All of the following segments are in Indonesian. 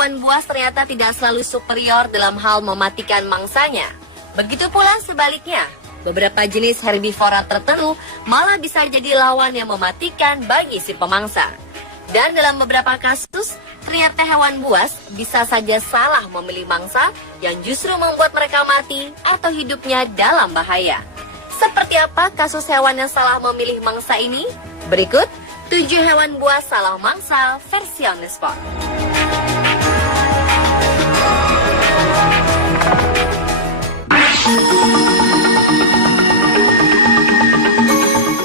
hewan buas ternyata tidak selalu superior dalam hal mematikan mangsanya. Begitu pula sebaliknya, beberapa jenis herbivora tertentu malah bisa jadi lawan yang mematikan bagi si pemangsa. Dan dalam beberapa kasus, ternyata hewan buas bisa saja salah memilih mangsa yang justru membuat mereka mati atau hidupnya dalam bahaya. Seperti apa kasus hewan yang salah memilih mangsa ini? Berikut 7 hewan buas salah mangsa versi On The Spot.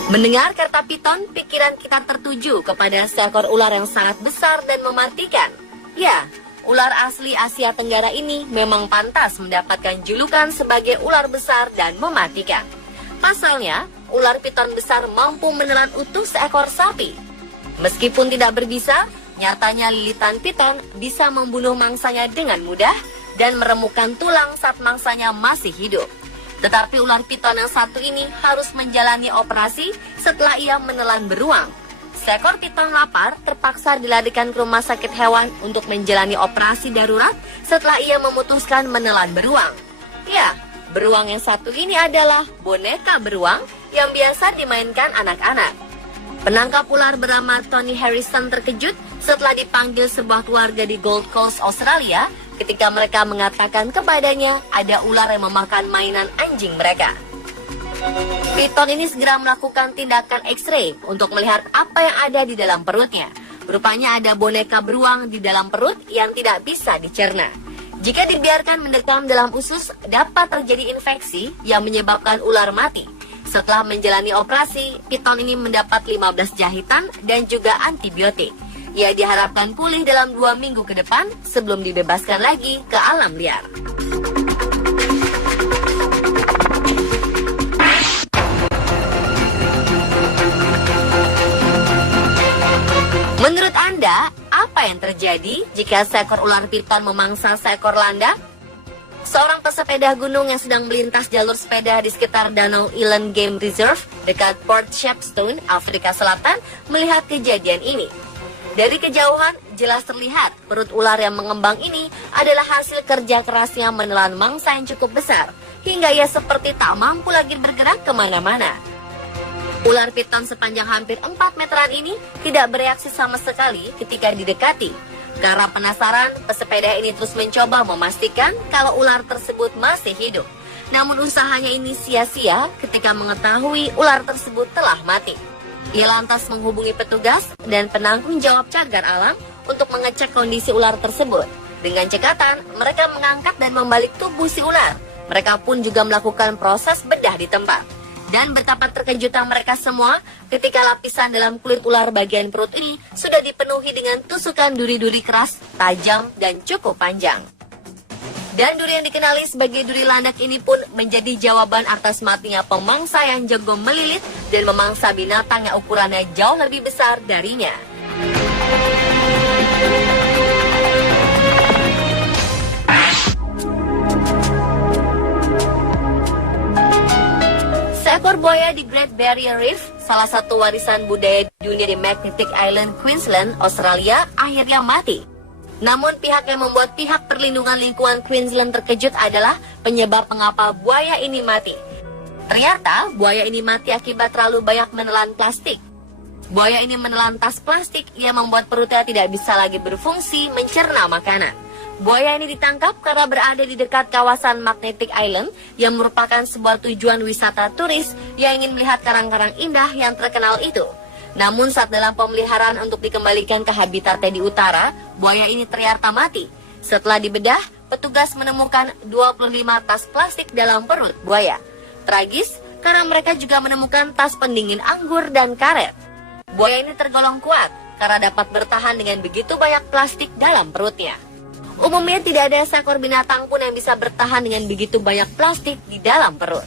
Mendengar kata piton, pikiran kita tertuju kepada seekor ular yang sangat besar dan mematikan. Ya, ular asli Asia Tenggara ini memang pantas mendapatkan julukan sebagai ular besar dan mematikan. Pasalnya, ular piton besar mampu menelan utuh seekor sapi. Meskipun tidak berbisa, nyatanya lilitan piton bisa membunuh mangsanya dengan mudah dan meremukkan tulang saat mangsanya masih hidup. Tetapi ular piton yang satu ini harus menjalani operasi setelah ia menelan beruang. Seekor piton lapar terpaksa dilarikan ke rumah sakit hewan untuk menjalani operasi darurat setelah ia memutuskan menelan beruang. Ya, beruang yang satu ini adalah boneka beruang yang biasa dimainkan anak-anak. Penangkap ular bernama Tony Harrison terkejut setelah dipanggil sebuah keluarga di Gold Coast, Australia, ketika mereka mengatakan kepadanya ada ular yang memakan mainan anjing mereka. Piton ini segera melakukan tindakan X-ray untuk melihat apa yang ada di dalam perutnya. Rupanya ada boneka beruang di dalam perut yang tidak bisa dicerna. Jika dibiarkan mendekam dalam usus, dapat terjadi infeksi yang menyebabkan ular mati. Setelah menjalani operasi, piton ini mendapat 15 jahitan dan juga antibiotik. Ia diharapkan pulih dalam 2 minggu ke depan sebelum dibebaskan lagi ke alam liar. Menurut Anda, apa yang terjadi jika seekor ular piton memangsa seekor landak? Seorang pesepeda gunung yang sedang melintas jalur sepeda di sekitar Danau Eland Game Reserve dekat Port Shepstone, Afrika Selatan, melihat kejadian ini. Dari kejauhan, jelas terlihat perut ular yang mengembang ini adalah hasil kerja kerasnya menelan mangsa yang cukup besar, hingga ia seperti tak mampu lagi bergerak kemana-mana. Ular piton sepanjang hampir 4 meteran ini tidak bereaksi sama sekali ketika didekati. Karena penasaran, pesepeda ini terus mencoba memastikan kalau ular tersebut masih hidup. Namun usahanya ini sia-sia ketika mengetahui ular tersebut telah mati. Ia lantas menghubungi petugas dan penanggung jawab cagar alam untuk mengecek kondisi ular tersebut. Dengan cekatan, mereka mengangkat dan membalik tubuh si ular. Mereka pun juga melakukan proses bedah di tempat. Dan betapa terkejutan mereka semua ketika lapisan dalam kulit ular bagian perut ini sudah dipenuhi dengan tusukan duri-duri keras, tajam, dan cukup panjang. Dan duri yang dikenali sebagai duri landak ini pun menjadi jawaban atas matinya pemangsa yang jago melilit dan memangsa binatang yang ukurannya jauh lebih besar darinya. Seekor buaya di Great Barrier Reef, salah satu warisan budaya dunia di Magnetic Island, Queensland, Australia, akhirnya mati. Namun pihak yang membuat pihak perlindungan lingkungan Queensland terkejut adalah penyebab mengapa buaya ini mati. Ternyata buaya ini mati akibat terlalu banyak menelan plastik. Buaya ini menelan tas plastik yang membuat perutnya tidak bisa lagi berfungsi mencerna makanan. Buaya ini ditangkap karena berada di dekat kawasan Magnetic Island yang merupakan sebuah tujuan wisata turis yang ingin melihat karang-karang indah yang terkenal itu. Namun saat dalam pemeliharaan untuk dikembalikan ke habitatnya di utara, buaya ini ternyata mati. Setelah dibedah, petugas menemukan 25 tas plastik dalam perut buaya. Tragis, karena mereka juga menemukan tas pendingin anggur dan karet. Buaya ini tergolong kuat karena dapat bertahan dengan begitu banyak plastik dalam perutnya. Umumnya tidak ada seekor binatang pun yang bisa bertahan dengan begitu banyak plastik di dalam perut.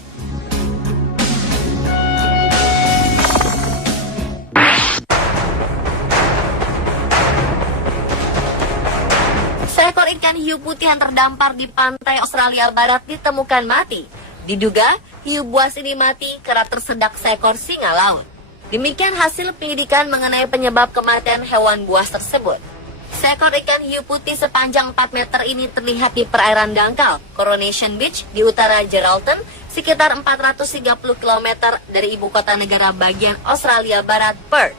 Seekor ikan hiu putih yang terdampar di pantai Australia Barat ditemukan mati. Diduga, hiu buas ini mati karena tersedak seekor singa laut. Demikian hasil penyidikan mengenai penyebab kematian hewan buas tersebut. Seekor ikan hiu putih sepanjang 4 meter ini terlihat di perairan dangkal Coronation Beach di utara Geraldton, sekitar 430 km dari ibu kota negara bagian Australia Barat, Perth.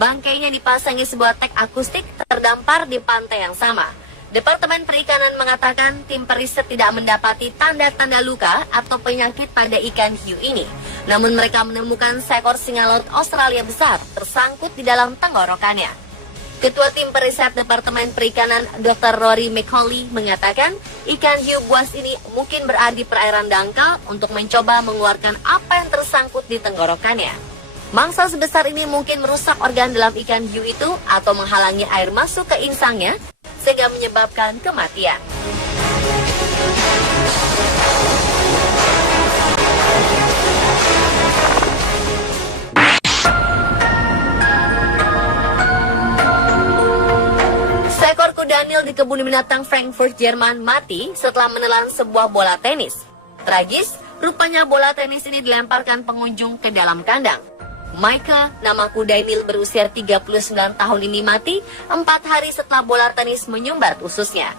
Bangkainya dipasangi sebuah tag akustik terdampar di pantai yang sama. Departemen Perikanan mengatakan tim periset tidak mendapati tanda-tanda luka atau penyakit pada ikan hiu ini. Namun mereka menemukan seekor singa laut Australia besar tersangkut di dalam tenggorokannya. Ketua tim periset Departemen Perikanan Dr. Rory McCauley mengatakan ikan hiu buas ini mungkin berada di perairan dangkal untuk mencoba mengeluarkan apa yang tersangkut di tenggorokannya. Mangsa sebesar ini mungkin merusak organ dalam ikan hiu itu atau menghalangi air masuk ke insangnya sehingga menyebabkan kematian. Seekor kuda Nil di kebun binatang Frankfurt, Jerman mati setelah menelan sebuah bola tenis. Tragis, rupanya bola tenis ini dilemparkan pengunjung ke dalam kandang. Michael, nama kuda Nil berusia 39 tahun ini mati 4 hari setelah bola tenis menyumbat ususnya.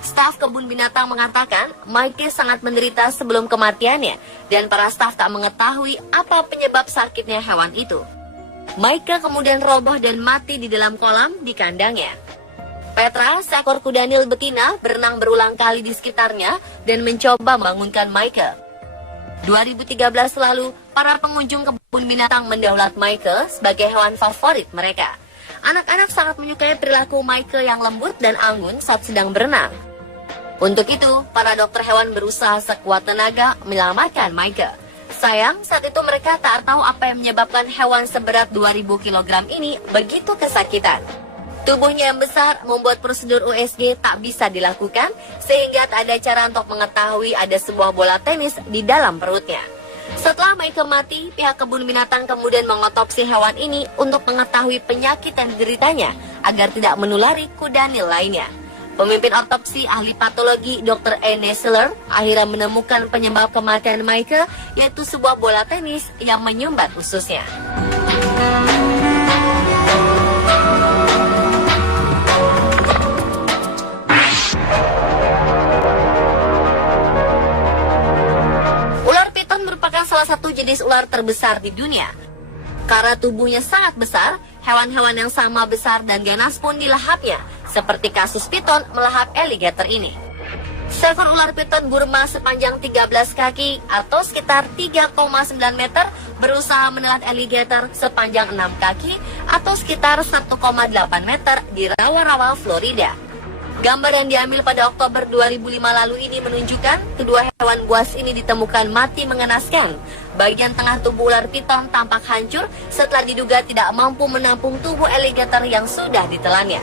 Staf kebun binatang mengatakan Michael sangat menderita sebelum kematiannya dan para staf tak mengetahui apa penyebab sakitnya hewan itu. Michael kemudian roboh dan mati di dalam kolam di kandangnya. Petra, seekor kuda Nil betina, berenang berulang kali di sekitarnya dan mencoba membangunkan Michael. 2013 lalu, para pengunjung kebun binatang mendaulat Michael sebagai hewan favorit mereka. Anak-anak sangat menyukai perilaku Michael yang lembut dan anggun saat sedang berenang. Untuk itu, para dokter hewan berusaha sekuat tenaga menyelamatkan Michael. Sayang, saat itu mereka tak tahu apa yang menyebabkan hewan seberat 2000 kg ini begitu kesakitan. Tubuhnya yang besar membuat prosedur USG tak bisa dilakukan sehingga tak ada cara untuk mengetahui ada sebuah bola tenis di dalam perutnya. Setelah Michael mati, pihak kebun binatang kemudian mengotopsi hewan ini untuk mengetahui penyakit yang dideritanya agar tidak menulari kuda Nil lainnya. Pemimpin otopsi ahli patologi Dr. Anne Seller akhirnya menemukan penyebab kematian Michael yaitu sebuah bola tenis yang menyumbat ususnya. Salah satu jenis ular terbesar di dunia. Karena tubuhnya sangat besar, hewan-hewan yang sama besar dan ganas pun dilahapnya, seperti kasus piton melahap alligator ini. Seekor ular piton Burma sepanjang 13 kaki atau sekitar 3,9 meter berusaha menelan alligator sepanjang 6 kaki atau sekitar 1,8 meter di rawa-rawa Florida. Gambar yang diambil pada Oktober 2005 lalu ini menunjukkan kedua hewan buas ini ditemukan mati mengenaskan. Bagian tengah tubuh ular piton tampak hancur setelah diduga tidak mampu menampung tubuh alligator yang sudah ditelannya.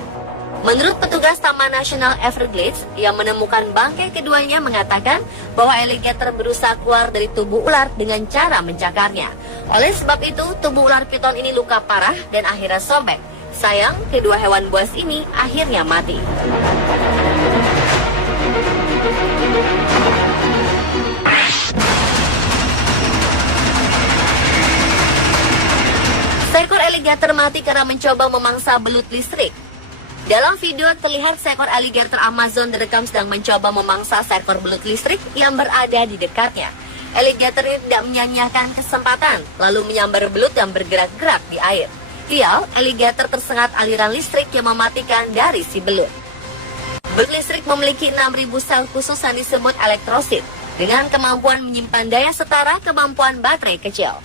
Menurut petugas Taman Nasional Everglades yang menemukan bangkai keduanya mengatakan bahwa alligator berusaha keluar dari tubuh ular dengan cara mencakarnya. Oleh sebab itu, tubuh ular piton ini luka parah dan akhirnya sobek. Sayang, kedua hewan buas ini akhirnya mati. Seekor alligator mati karena mencoba memangsa belut listrik. Dalam video terlihat seekor alligator Amazon direkam sedang mencoba memangsa seekor belut listrik yang berada di dekatnya. Alligator ini tidak menyia-nyiakan kesempatan, lalu menyambar belut yang bergerak-gerak di air. Sial, alligator tersengat aliran listrik yang mematikan dari si belut. Belut listrik memiliki 6.000 sel khusus yang disebut elektrosit, dengan kemampuan menyimpan daya setara kemampuan baterai kecil.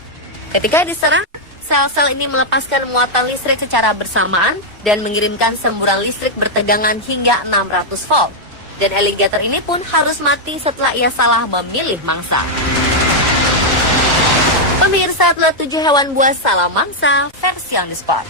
Ketika diserang, sel-sel ini melepaskan muatan listrik secara bersamaan dan mengirimkan semburan listrik bertegangan hingga 600 volt. Dan alligator ini pun harus mati setelah ia salah memilih mangsa. Pemirsa, itulah 7 hewan buas salah mangsa versi on the spot.